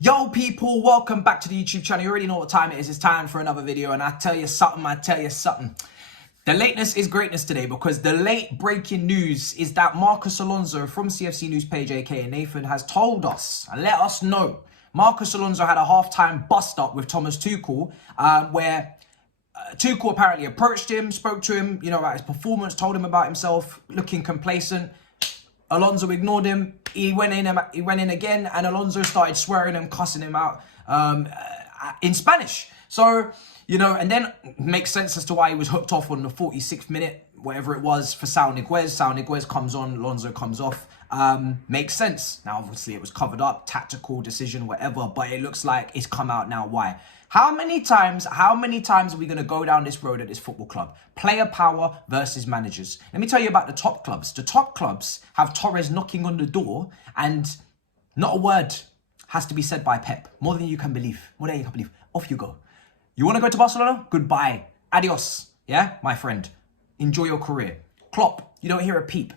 Yo people, welcome back to the YouTube channel. You already know what time it is. It's time for another video, and I tell you something. The lateness is greatness today, because the late breaking news is that Marcos Alonso from CFC News page, aka Nathan, has told us and let us know Marcos Alonso had a halftime bust up with Thomas Tuchel, where Tuchel apparently approached him, spoke to him, about his performance, told him about himself, looking complacent. Alonso ignored him. He went in again, and Alonso started swearing and cussing him out in Spanish. So, and then it makes sense as to why he was hooked off on the 46th minute, whatever it was, for São Niguez. São Niguez comes on, Alonso comes off. Makes sense. Now, obviously, it was covered up, tactical decision, whatever, but it looks like it's come out now. Why? How many times are we going to go down this road at this football club? Player power versus managers. Let me tell you about the top clubs. The top clubs have Torres knocking on the door, and not a word has to be said by Pep. More than you can believe. More than you can believe. Off you go. You want to go to Barcelona? Goodbye. Adios. Yeah, my friend. Enjoy your career. Klopp, you don't hear a peep.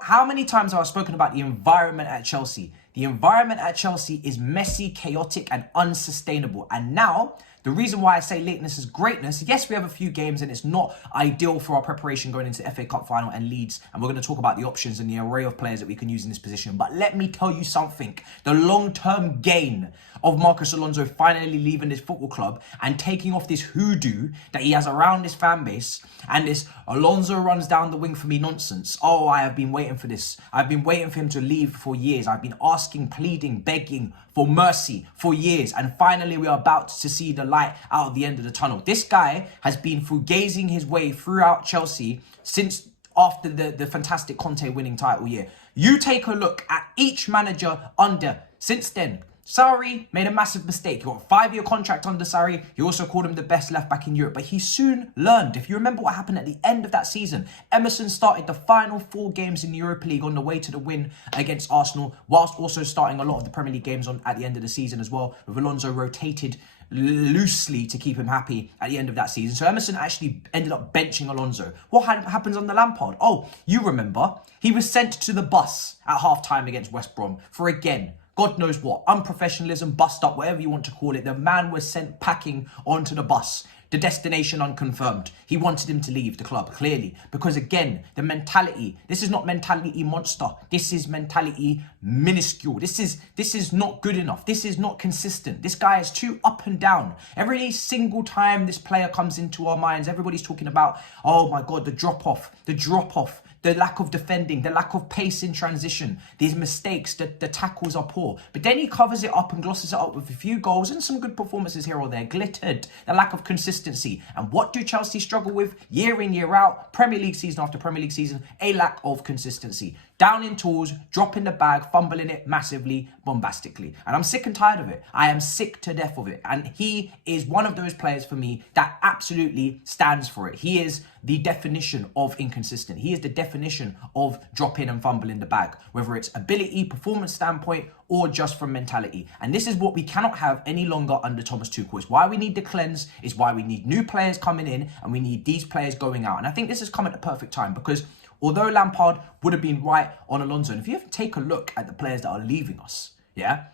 How many times have I spoken about the environment at Chelsea? The environment at Chelsea is messy, chaotic, and unsustainable. And now, the reason why I say lateness is greatness, yes, we have a few games and it's not ideal for our preparation going into the FA Cup final and Leeds. And we're going to talk about the options and the array of players that we can use in this position. But let me tell you something. The long-term gain of Marcos Alonso finally leaving this football club and taking off this hoodoo that he has around his fan base, and this Alonso runs down the wing for me nonsense. Oh, I have been waiting for this. I've been waiting for him to leave for years. I've been asking, pleading, begging for mercy for years. And finally, we are about to see the light out of the end of the tunnel. This guy has been fugazing his way throughout Chelsea since after the fantastic Conte winning title year. You take a look at each manager under since then. Sarri made a massive mistake. He got a 5-year contract under Sarri. He also called him the best left back in Europe. But he soon learned. If you remember what happened at the end of that season, Emerson started the final 4 games in the Europa League on the way to the win against Arsenal, whilst also starting a lot of the Premier League games at the end of the season as well, with Alonso rotated loosely to keep him happy at the end of that season. So Emerson actually ended up benching Alonso. What happens on the Lampard? Oh, you remember. He was sent to the bus at half-time against West Brom for, again, God knows what, unprofessionalism, bust up, whatever you want to call it. The man was sent packing onto the bus. The destination unconfirmed. He wanted him to leave the club, clearly. Because again, the mentality, this is not mentality monster. This is mentality minuscule. This is not good enough. This is not consistent. This guy is too up and down. Every single time this player comes into our minds, everybody's talking about, oh my God, the drop-off, the lack of defending, the lack of pace in transition, these mistakes, the tackles are poor. But then he covers it up and glosses it up with a few goals and some good performances here or there. Glittered, the lack of consistency. And what do Chelsea struggle with year in, year out, Premier League season after Premier League season? A lack of consistency. Down in tools, dropping the bag, fumbling it massively, bombastically. And I'm sick and tired of it. I am sick to death of it. And he is one of those players for me that absolutely stands for it. He is the definition of inconsistent. He is the definition of dropping and fumbling the bag, whether it's ability, performance standpoint, or just from mentality. And this is what we cannot have any longer under Thomas Tuchel. It's why we need the cleanse. It's why we need new players coming in, and we need these players going out. And I think this has come at the perfect time, because although Lampard would have been right on Alonso, and if you have to take a look at the players that are leaving us, the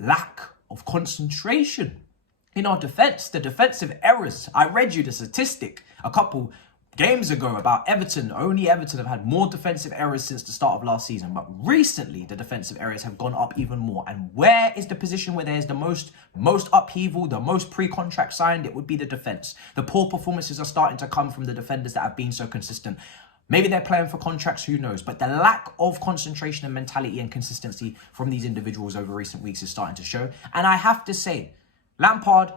lack of concentration in our defence, the defensive errors. I read you the statistic a couple games ago about Everton. Only Everton have had more defensive errors since the start of last season. But recently, the defensive errors have gone up even more. And where is the position where there's the most upheaval, the most pre-contract signed? It would be the defence. The poor performances are starting to come from the defenders that have been so consistent. Maybe they're playing for contracts, who knows? But the lack of concentration and mentality and consistency from these individuals over recent weeks is starting to show. And I have to say, Lampard,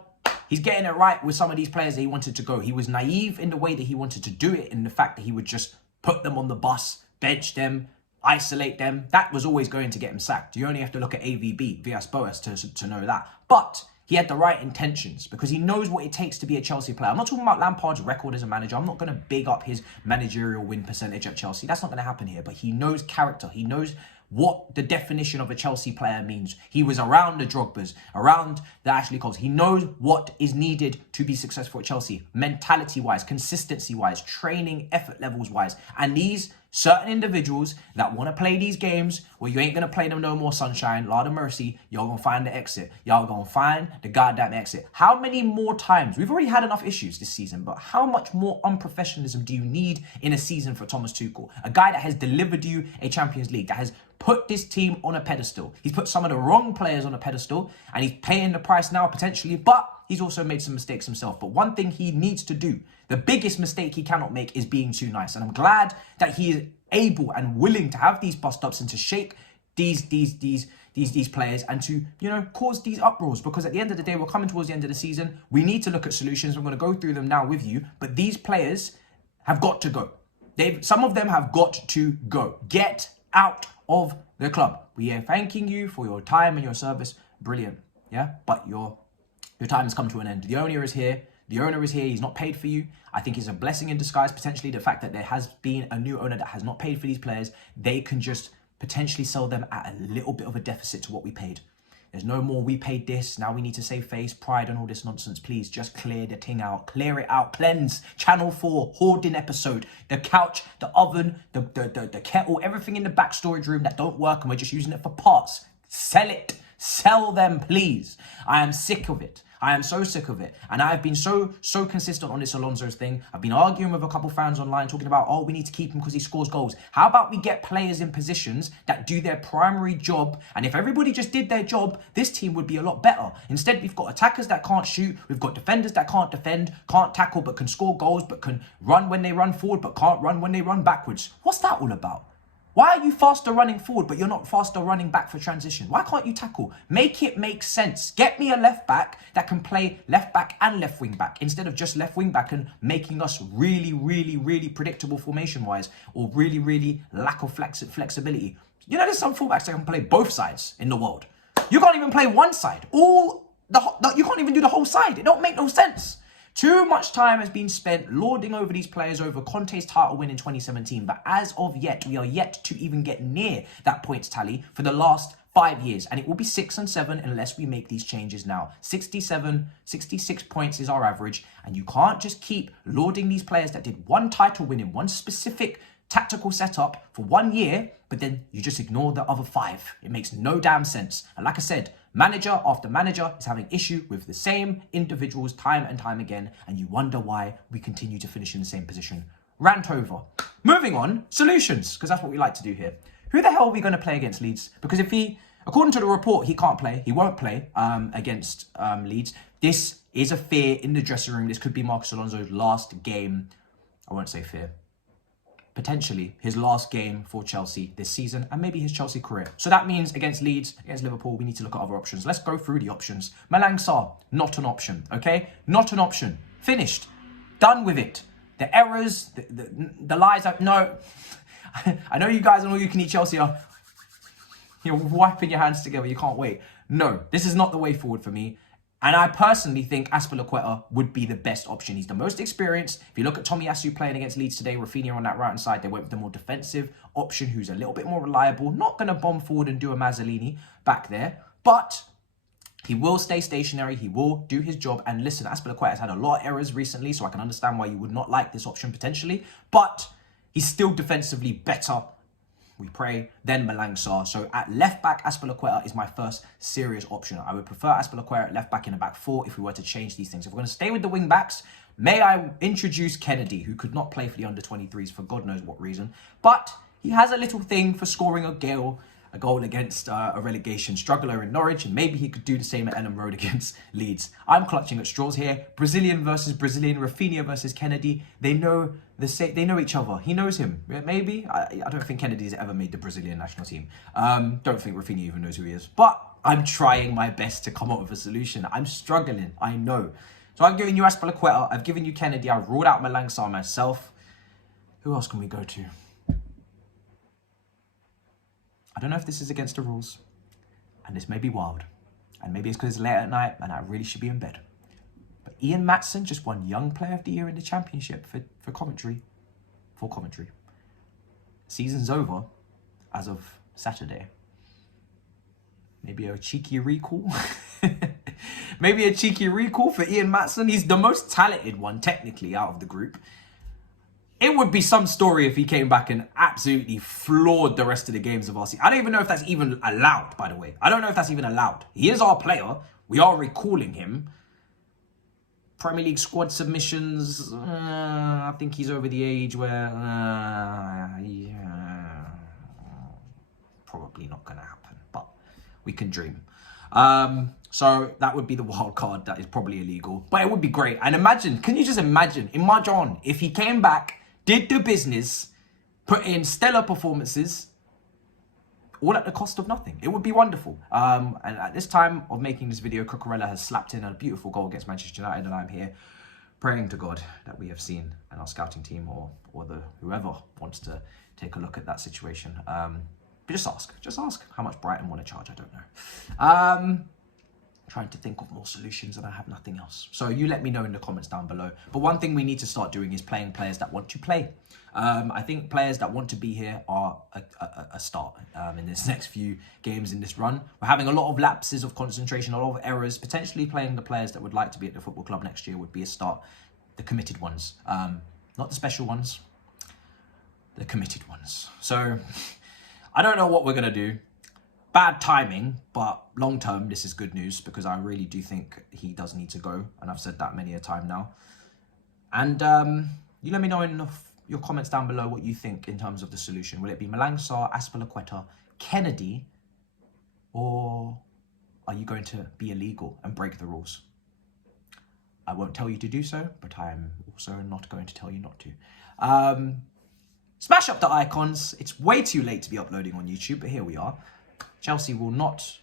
he's getting it right with some of these players that he wanted to go. He was naive in the way that he wanted to do it, in the fact that he would just put them on the bus, bench them, isolate them. That was always going to get him sacked. You only have to look at AVB, Villas-Boas, to know that. But he had the right intentions, because he knows what it takes to be a Chelsea player. I'm not talking about Lampard's record as a manager. I'm not going to big up his managerial win percentage at Chelsea. That's not going to happen here. But he knows character. He knows what the definition of a Chelsea player means. He was around the Drogbas, around the Ashley Coles. He knows what is needed to be successful at Chelsea, mentality-wise, consistency-wise, training, effort levels-wise. And these Certain individuals that want to play these games where you ain't going to play them no more, sunshine, Lord of mercy, y'all going to find the exit. Y'all going to find the goddamn exit. How many more times? We've already had enough issues this season, but how much more unprofessionalism do you need in a season for Thomas Tuchel? A guy that has delivered you a Champions League, that has put this team on a pedestal. He's put some of the wrong players on a pedestal, and he's paying the price now potentially, but he's also made some mistakes himself. But one thing he needs to do, the biggest mistake he cannot make, is being too nice. And I'm glad that he is able and willing to have these bust-ups and to shake these players and to, you know, cause these uproars. Because at the end of the day, we're coming towards the end of the season. We need to look at solutions. I'm going to go through them now with you. But these players have got to go. Some of them have got to go. Get out of the club. We are thanking you for your time and your service. Brilliant. Yeah, but your time has come to an end. The owner is here. The owner is here. He's not paid for you. I think it's a blessing in disguise, potentially, the fact that there has been a new owner that has not paid for these players. They can just potentially sell them at a little bit of a deficit to what we paid. There's no more, we paid this, now we need to save face, pride, and all this nonsense. Please just clear the thing out. Clear it out. Cleanse. Channel 4, hoarding episode. The couch, the oven, the kettle, everything in the back storage room that don't work and we're just using it for parts. Sell it. Sell them, please. I am sick of it. I am so sick of it. And I've been so consistent on this Alonso's thing. I've been arguing with a couple fans online talking about, oh, we need to keep him because he scores goals. How about we get players in positions that do their primary job? And if everybody just did their job, this team would be a lot better. Instead, we've got attackers that can't shoot. We've got defenders that can't defend, can't tackle, but can score goals, but can run when they run forward, but can't run when they run backwards. What's that all about? Why are you faster running forward, but you're not faster running back for transition? Why can't you tackle? Make it make sense. Get me a left back that can play left back and left wing back instead of just left wing back and making us really predictable formation-wise or really lack of flexibility. You know, there's some fullbacks that can play both sides in the world. You can't even play one side. You can't even do the whole side. It don't make no sense. Too much time has been spent lording over these players over Conte's title win in 2017. But as of yet, we are yet to even get near that points tally for the last 5 years. And it will be 6 and 7 unless we make these changes now. 66 points is our average. And you can't just keep lording these players that did one title win in one specific tactical setup for 1 year, but then you just ignore the other 5. It makes no damn sense. And like I said, manager after manager is having issue with the same individuals time and time again, and you wonder why we continue to finish in the same position. Rant over. Moving on, solutions, because that's what we like to do here. Who the hell are we going to play against Leeds? Because if he, according to the report, he can't play, he won't play against Leeds. This is a fear in the dressing room. This could be Marcos Alonso's last game. I won't say fear. Potentially his last game for Chelsea this season and maybe his Chelsea career. So that means against Leeds, against Liverpool, we need to look at other options. Let's go through the options. Malang Sarr, not an option, okay? Not an option. Finished. Done with it. The errors, the lies, no. I know you guys and all you can eat Chelsea are, you're wiping your hands together, you can't wait. No, this is not the way forward for me. And I personally think Azpilicueta would be the best option. He's the most experienced. If you look at Tomiyasu playing against Leeds today, Rafinha on that right-hand side, they went with the more defensive option who's a little bit more reliable. Not going to bomb forward and do a Mazzolini back there. But he will stay stationary. He will do his job. And listen, Azpilicueta has had a lot of errors recently, so I can understand why you would not like this option potentially. But he's still defensively better, we pray, then Malang Sarr. So at left back, Azpilicueta is my first serious option. I would prefer Azpilicueta at left back in a back 4 if we were to change these things. If we're going to stay with the wing backs, may I introduce Kennedy, who could not play for the under-23s for God knows what reason. But he has a little thing for scoring a goal against a relegation struggler in Norwich, and maybe he could do the same at Ellen Road against Leeds. I'm clutching at straws here. Brazilian versus Brazilian, Rafinha versus Kennedy. They know each other. He knows him. Maybe. I don't think Kennedy's ever made the Brazilian national team. Don't think Rafinha even knows who he is. But I'm trying my best to come up with a solution. I'm struggling. I know. So I've given you Azpilicueta. I've given you Kennedy. I've ruled out Malang Sarr myself. Who else can we go to? I don't know if this is against the rules, and this may be wild, and maybe it's because it's late at night and I really should be in bed. But Ian Maatsen just won Young Player of the Year in the Championship for Coventry. Season's over as of Saturday. Maybe a cheeky recall. Maybe a cheeky recall for Ian Maatsen. He's the most talented one, technically, out of the group. It would be some story if he came back and absolutely floored the rest of the games of our season. I don't even know if that's even allowed, by the way. I don't know if that's even allowed. He is our player. We are recalling him. Premier League squad submissions, I think he's over the age where probably not going to happen, but we can dream. So that would be the wild card. That is probably illegal, but it would be great. And imagine, can you just imagine if he came back, did the business, put in stellar performances, all at the cost of nothing. It would be wonderful. And at this time of making this video, Cucurella has slapped in a beautiful goal against Manchester United, and I'm here praying to God that we have seen, and our scouting team or whoever wants to take a look at that situation. But just ask how much Brighton want to charge. I don't know. Trying to think of more solutions, and I have nothing else. So you let me know in the comments down below. But one thing we need to start doing is playing players that want to play. I think players that want to be here are a start in this next few games in this run. We're having a lot of lapses of concentration, a lot of errors. Potentially playing the players that would like to be at the football club next year would be a start. The committed ones, not the special ones, the committed ones. So I don't know what we're going to do. Bad timing, but long term, this is good news because I really do think he does need to go. And I've said that many a time now. And you let me know in your comments down below what you think in terms of the solution. Will it be Malang Sarr, Azpilicueta, Kennedy, or are you going to be illegal and break the rules? I won't tell you to do so, but I'm also not going to tell you not to. Smash up the icons. It's way too late to be uploading on YouTube, but here we are. Chelsea will not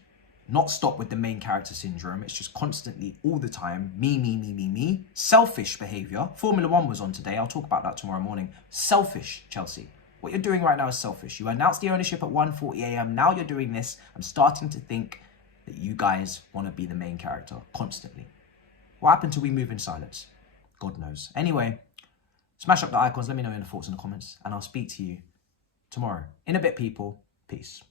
stop with the main character syndrome. It's just constantly, all the time, me. Selfish behaviour. Formula 1 was on today. I'll talk about that tomorrow morning. Selfish, Chelsea. What you're doing right now is selfish. You announced the ownership at 1:40 a.m. Now you're doing this. I'm starting to think that you guys want to be the main character constantly. What happened till we move in silence? God knows. Anyway, smash up the icons. Let me know your thoughts in the comments. And I'll speak to you tomorrow. In a bit, people. Peace.